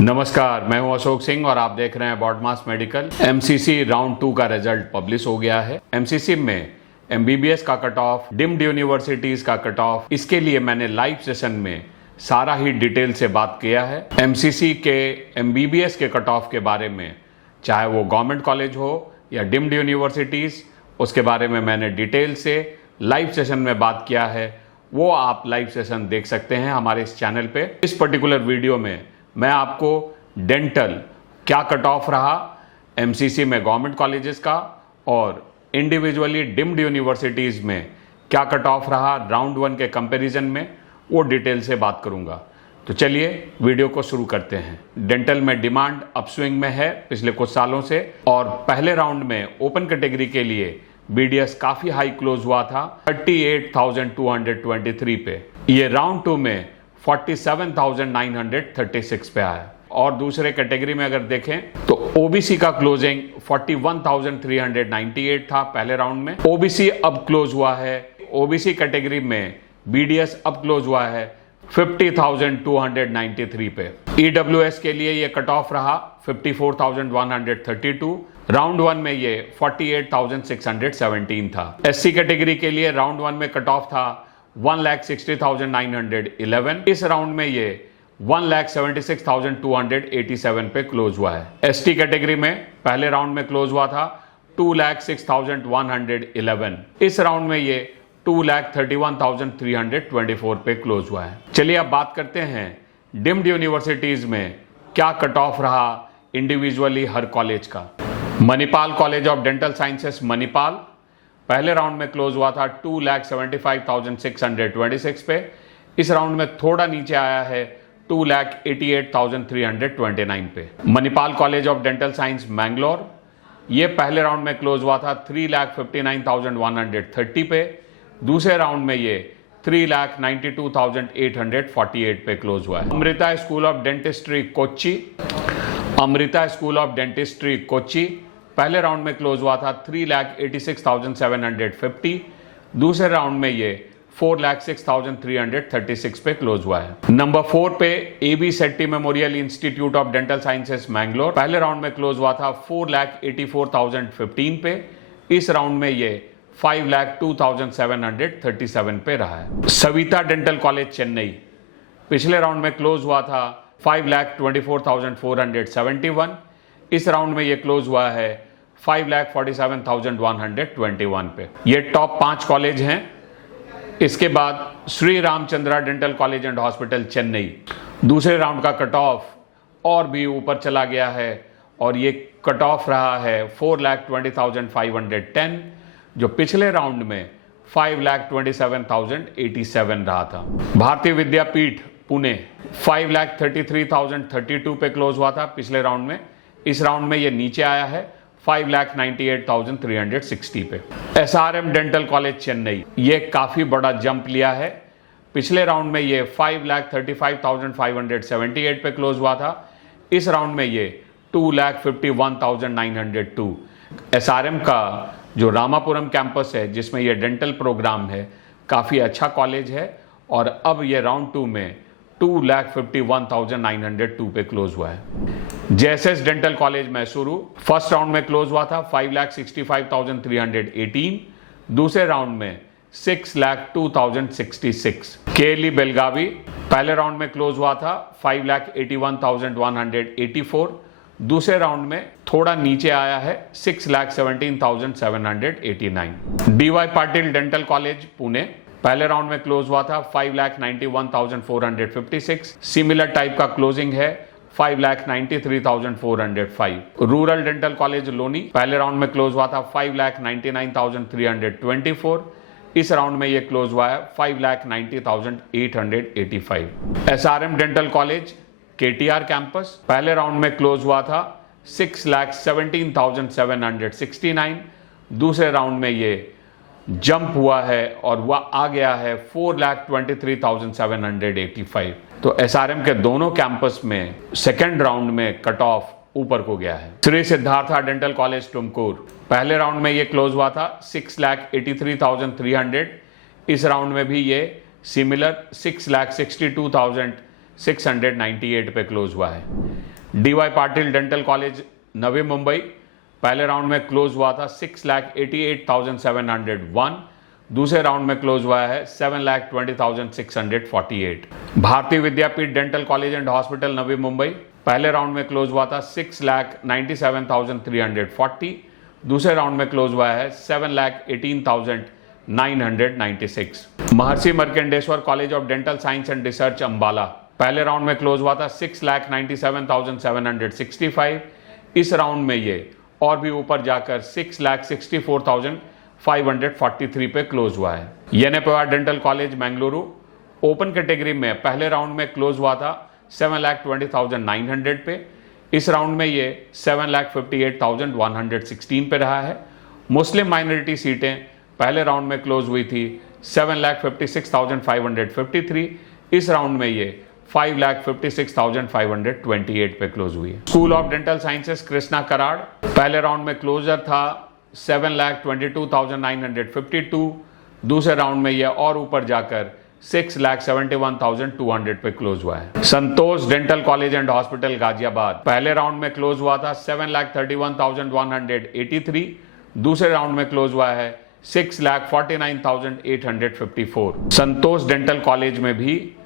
नमस्कार, मैं हूं अशोक सिंह और आप देख रहे हैं बॉडमास मेडिकल। एमसीसी राउंड 2 का रिजल्ट पब्लिश हो गया है। एमसीसी में एमबीबीएस का कट ऑफ, डीम्ड यूनिवर्सिटीज का कट ऑफ, इसके लिए मैंने लाइव सेशन में सारा ही डिटेल से बात किया है। एमसीसी के एमबीबीएस के कट ऑफ के बारे में, चाहे वो गवर्नमेंट कॉलेज हो या डीम्ड यूनिवर्सिटीज, उसके बारे में मैंने डिटेल से लाइव सेशन में बात किया है। वो आप लाइव सेशन देख सकते हैं हमारे इस चैनल पे। इस पर्टिकुलर वीडियो में मैं आपको डेंटल क्या कट ऑफ रहा एमसीसी में गवर्नमेंट कॉलेजेस का और इंडिविजुअली डिम्ड यूनिवर्सिटीज़ में क्या कट ऑफ रहा राउंड 1 के कंपैरिजन में, वो डिटेल से बात करूंगा। तो चलिए वीडियो को शुरू करते हैं। डेंटल में डिमांड अपस्विंग में है पिछले कुछ सालों से, और पहले राउंड में ओपन कैटेगरी के लिए बीडीएस काफ़ी हाई क्लोज हुआ था 38,223 पे। ये राउंड 2 में 47,936 पे आया। और दूसरे कैटेगरी में अगर देखें तो ओबीसी का क्लोजिंग 41,398 था पहले राउंड में। ओबीसी अब क्लोज हुआ है, ओबीसी कैटेगरी में बीडीएस अब क्लोज हुआ है 50,293 पे। ईडब्ल्यूएस के लिए ये कट ऑफ रहा 54,132। राउंड 1 में ये 48,617 था। एससी कैटेगरी के लिए राउंड 1 में कट ऑफ था 1,60,911। इस राउंड में ये 1,76,287 पे क्लोज हुआ है। एसटी कैटेगरी में पहले राउंड में क्लोज हुआ था 2,06,111। इस राउंड में ये 2,31,324 पे क्लोज हुआ है। चलिए अब बात करते हैं डिम्ड यूनिवर्सिटीज में क्या कट ऑफ रहा इंडिविजुअली हर कॉलेज का। Manipal college of dental sciences Manipal पहले राउंड में क्लोज हुआ था 2,75,626 पे। इस राउंड में थोड़ा नीचे आया है 2,88,329 पे। Manipal college of dental science Mangalore, ये पहले राउंड में क्लोज हुआ था 3,59,130 पे। दूसरे राउंड में ये 3,92,848 पे क्लोज हुआ है। Amrita school of dentistry Kochi, Amrita school of dentistry Kochi पहले राउंड में क्लोज हुआ था 3,86,750। दूसरे राउंड में ये 4,06,336 पे क्लोज हुआ है। नंबर 4 पे A B Shetty memorial institute of dental sciences Mangalore पहले राउंड में क्लोज हुआ था 4,84,015 पे। इस राउंड में ये 5,02,737 पे रहा है। सविता डेंटल कॉलेज चेन्नई पिछले राउंड में क्लोज हुआ था 5,24,471। इस राउंड में ये क्लोज हुआ है 5,47,121 पे। ये टॉप 5 कॉलेज हैं। इसके बाद Shri Ramchandra dental college and hospital Chennai, दूसरे राउंड का कट ऑफ और भी ऊपर चला गया है और ये कट ऑफ रहा है 4,20,510, जो पिछले राउंड में 5,27,087 रहा था। भारतीय विद्यापीठ पुणे 5,33,032 पे क्लोज हुआ था पिछले राउंड में। इस राउंड में ये नीचे आया है 5,98,360 पे। एसआरएम डेंटल कॉलेज चेन्नई, ये काफी बड़ा जंप लिया है। पिछले राउंड में ये 5,35,578 पे क्लोज हुआ था। इस राउंड में ये 2,51,902। एसआरएम का जो रामापुरम कैंपस है जिसमें ये डेंटल प्रोग्राम है, काफी अच्छा कॉलेज है और अब ये राउंड 2 में 2,51,902 पे क्लोज हुआ है। JSS dental college Mysuru first round में क्लोज हुआ था 5,65,318। दूसरे राउंड में 6,02,066। केएलई बेलगावी पहले राउंड में क्लोज हुआ था 5,81,184। दूसरे राउंड में थोड़ा नीचे आया है 6,17,789। D Y Patil dental college Pune पहले राउंड में क्लोज हुआ था 5,91,456। सिमिलर टाइप का क्लोजिंग है 5,93,405। रूरल डेंटल कॉलेज लोनी पहले राउंड में क्लोज हुआ था 5,99,324। इस राउंड में ये क्लोज हुआ है 5,90,885। SRM dental college KTR campus पहले राउंड में क्लोज हुआ था 6,17,769। दूसरे राउंड में ये जंप हुआ है और वह आ गया है 4,23,785। तो एसआरएम के दोनों कैंपस में सेकेंड राउंड में कट ऑफ ऊपर को गया है। श्री सिद्धार्था डेंटल कॉलेज तुमकुर पहले राउंड में ये क्लोज हुआ था 6,83,300। इस राउंड में भी ये सिमिलर 6,62,698 पे क्लोज हुआ है। DY Patil dental college Navi Mumbai, पहले राउंड में क्लोज हुआ था 6,88,701, दूसरे राउंड में क्लोज हुआ है 7,20,648। भारतीय Vidyapeeth dental college and hospital Navi Mumbai, पहले राउंड में क्लोज हुआ था 6,97,340, दूसरे राउंड में क्लोज हुआ है 7,18,996। Maharshi Markandeshwar college of dental science and research Ambala, पहले राउंड में क्लोज हुआ था 6,97,765, इस राउंड में ये और भी ऊपर जाकर 6,64,543 पे क्लोज हुआ है। Yenepoya dental college Bengaluru, open category में पहले राउंड में क्लोज हुआ था 7,20,900 पे, इस राउंड में ये 7,58,116 पे रहा है। मुस्लिम माइनॉरिटी सीटें पहले राउंड में क्लोज हुई थी 7,56,553, इस राउंड में ये 5,56,528 पे क्लोज हुई है। School of dental sciences Krishna Karad, पहले राउंड में क्लोजर था 7,22,952, दूसरे राउंड में यह और ऊपर जाकर 6,71,200 पे क्लोज हुआ है। Santosh dental college and hospital Ghaziabad, पहले राउंड में क्लोज हुआ था 7,31,183, दूसरे राउंड में क्लोज हुआ है 6,49,854। संतोष डेंटल कॉलेज में भी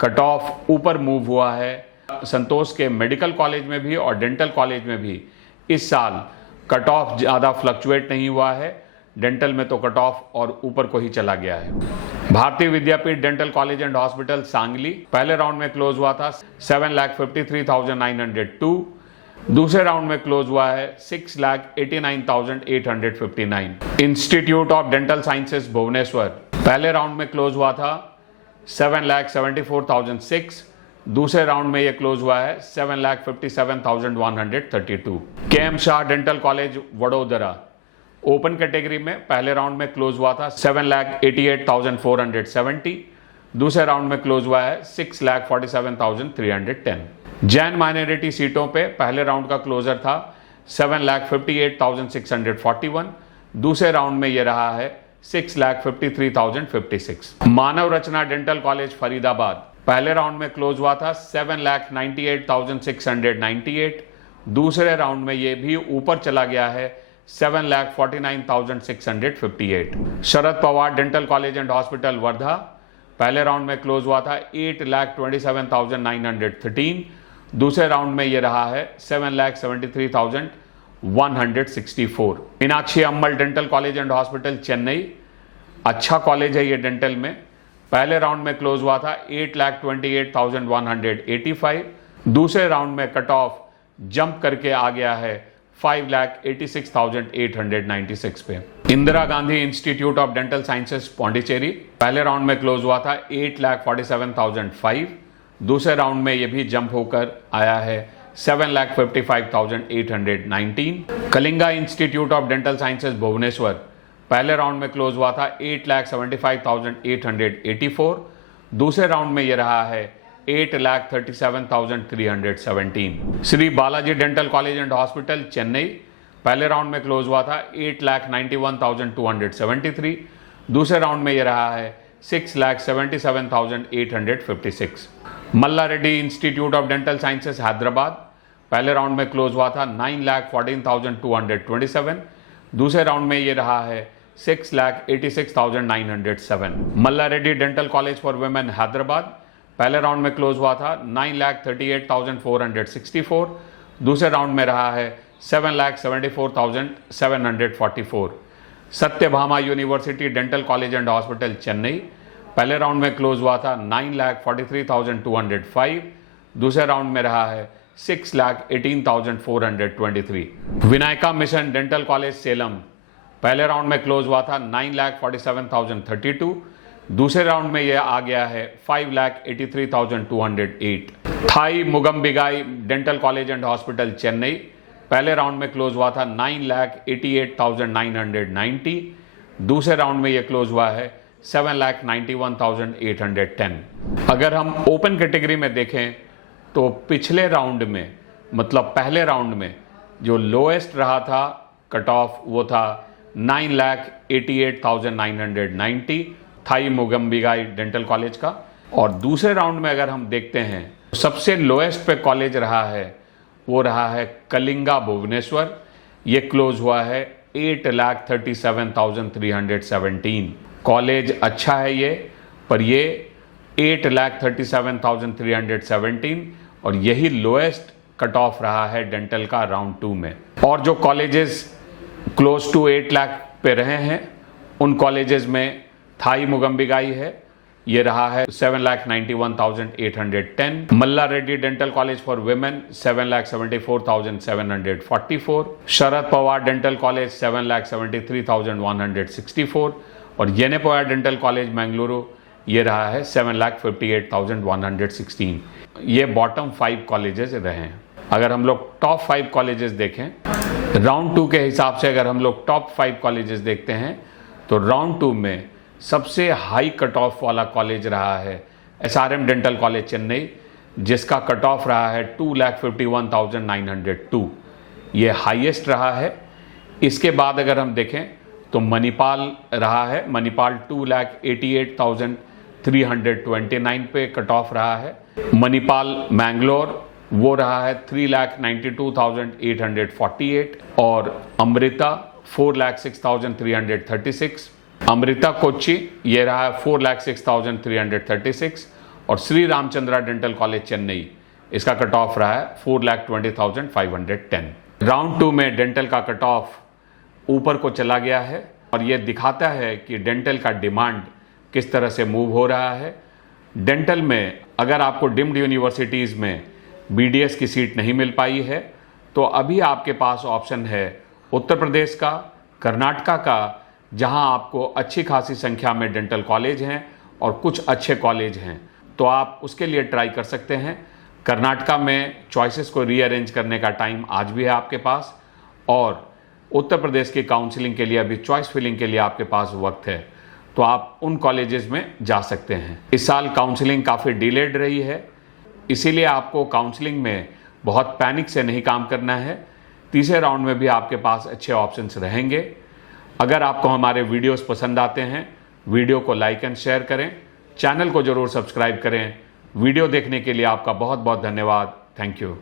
कट ऑफ ऊपर मूव हुआ है। संतोष के मेडिकल कॉलेज में भी और डेंटल कॉलेज में भी इस साल कट ऑफ ज़्यादा फ्लक्चुएट नहीं हुआ है, डेंटल में तो कट ऑफ और ऊपर को ही चला गया है। Bharati Vidyapeeth dental college and hospital Sangli, पहले राउंड में क्लोज हुआ था 7,53,902, दूसरे राउंड में क्लोज हुआ है 6,89,859। Institute of dental sciences Bhubaneswar, पहले राउंड में क्लोज हुआ था 7,74,006, दूसरे राउंड में यह क्लोज हुआ है 7,57,132। KM Shah dental college Vadodara, open category में पहले राउंड में क्लोज हुआ था 7,88,470, दूसरे राउंड में क्लोज हुआ है 6,47,310। जैन माइनॉरिटी सीटों पे पहले राउंड का क्लोजर था 7,58,641, दूसरे राउंड में यह रहा है 6,53,056। मानव रचना डेंटल कॉलेज फरीदाबाद, पहले राउंड में क्लोज हुआ था 7,98,698, दूसरे राउंड में यह भी ऊपर चला गया है 7,49,658। Sharad Pawar dental college and hospital Wardha, पहले राउंड में क्लोज हुआ था 8,27,913, दूसरे राउंड में यह रहा है 7,73,164। Meenakshi Ammal dental college and hospital Chennai, अच्छा कॉलेज है ये डेंटल में, पहले राउंड में क्लोज हुआ था 8,28,185, दूसरे राउंड में कट ऑफ जंप करके आ गया है 5,86,896 पे। Indira Gandhi institute of dental sciences Pondicherry, पहले राउंड में क्लोज हुआ था 8,47,005, दूसरे राउंड में यह भी जंप होकर आया है 7,55,819। Kalinga institute of dental sciences Bhubaneswar, पहले राउंड में क्लोज हुआ था 8,75,884, दूसरे राउंड में यह रहा है 8,37,317। Shri Balaji dental college and hospital Chennai, पहले राउंड में क्लोज हुआ था 8,91,273, दूसरे राउंड में यह रहा है 6,77,856। Malla Reddy institute of dental sciences Hyderabad, पहले राउंड में क्लोज हुआ था 9,14,227, दूसरे राउंड में यह रहा है 6,86,907। Malla Reddy dental college for women Hyderabad, पहले राउंड में क्लोज हुआ था 9,38,464, दूसरे राउंड में रहा है 7,74,744। Satyabhama university dental college and hospital Chennai, पहले राउंड में क्लोज हुआ था 9,43,205, दूसरे राउंड में रहा है 6,18,423। Vinayaka mission dental college Salem, पहले राउंड में क्लोज हुआ था 9,47,032, दूसरे राउंड में यह आ गया है 5,83,208। Thai Moogambigai dental college and hospital Chennai, पहले राउंड में क्लोज हुआ था 9,88,990, दूसरे राउंड में यह क्लोज हुआ है 7,91,810। अगर हम ओपन कैटेगरी में देखें तो पिछले राउंड में, मतलब पहले राउंड में जो लोएस्ट रहा था कट ऑफ वो था 9,88,990 थाई मुगम्बिगाई डेंटल कॉलेज का, और दूसरे राउंड में अगर हम देखते हैं सबसे लोएस्ट पे कॉलेज रहा है वो रहा है कलिंगा भुवनेश्वर, ये क्लोज हुआ है 8,37,317। कॉलेज अच्छा है ये, पर ये 8,37,317 और यही लोएस्ट कट ऑफ रहा है डेंटल का राउंड 2 में। और जो कॉलेजेस क्लोज टू 8 लाख पे रहे हैं उन कॉलेजेस में थाई मुगम्बिगाई है, ये रहा है 7,91,810। Malla Reddy dental college for women 7,74,744। Sharad Pawar dental college 7,73,164 और येनेपोया डेंटल कॉलेज मैंगलुरु ये रहा है 7,58,116। ये बॉटम 5 कॉलेजेस रहे हैं। अगर हम लोग टॉप 5 कॉलेजेस देखें राउंड 2 के हिसाब से, अगर हम लोग टॉप 5 कॉलेजेस देखते हैं तो राउंड 2 में सबसे हाई कट ऑफ वाला कॉलेज रहा है SRM डेंटल कॉलेज चेन्नई, जिसका कट ऑफ रहा है 2,51,902। ये हाईएस्ट रहा है। इसके बाद अगर हम देखें तो मणिपाल रहा है, मणिपाल 2,88,329 पे कट ऑफ रहा है। मणिपाल मैंगलोर वो रहा है 3,92,848 और अमृता 4,06,336। अमृता कोच्चि ये रहा है 4,06,336 और श्री रामचंद्रा डेंटल कॉलेज चेन्नई इसका कट ऑफ रहा है 4,20,510। राउंड 2 में डेंटल का कट ऑफ ऊपर को चला गया है और ये दिखाता है कि डेंटल का डिमांड किस तरह से मूव हो रहा है। डेंटल में अगर आपको डिम्ड यूनिवर्सिटीज़ में BDS की सीट नहीं मिल पाई है तो अभी आपके पास ऑप्शन है उत्तर प्रदेश का, कर्नाटका का, जहां आपको अच्छी खासी संख्या में डेंटल कॉलेज हैं और कुछ अच्छे कॉलेज हैं, तो आप उसके लिए ट्राई कर सकते हैं। कर्नाटका में चॉइसेस को रीअरेंज करने का टाइम आज भी है आपके पास और उत्तर प्रदेश की काउंसलिंग के लिए अभी चॉइस फिलिंग के लिए आपके पास वक्त है, तो आप उन कॉलेजेस में जा सकते हैं। इस साल काउंसलिंग काफ़ी डिलेड रही है, इसीलिए आपको काउंसलिंग में बहुत पैनिक से नहीं काम करना है। तीसरे राउंड में भी आपके पास अच्छे ऑप्शंस रहेंगे। अगर आपको हमारे वीडियोस पसंद आते हैं, वीडियो को लाइक एंड शेयर करें, चैनल को जरूर सब्सक्राइब करें। वीडियो देखने के लिए आपका बहुत बहुत धन्यवाद। Thank you.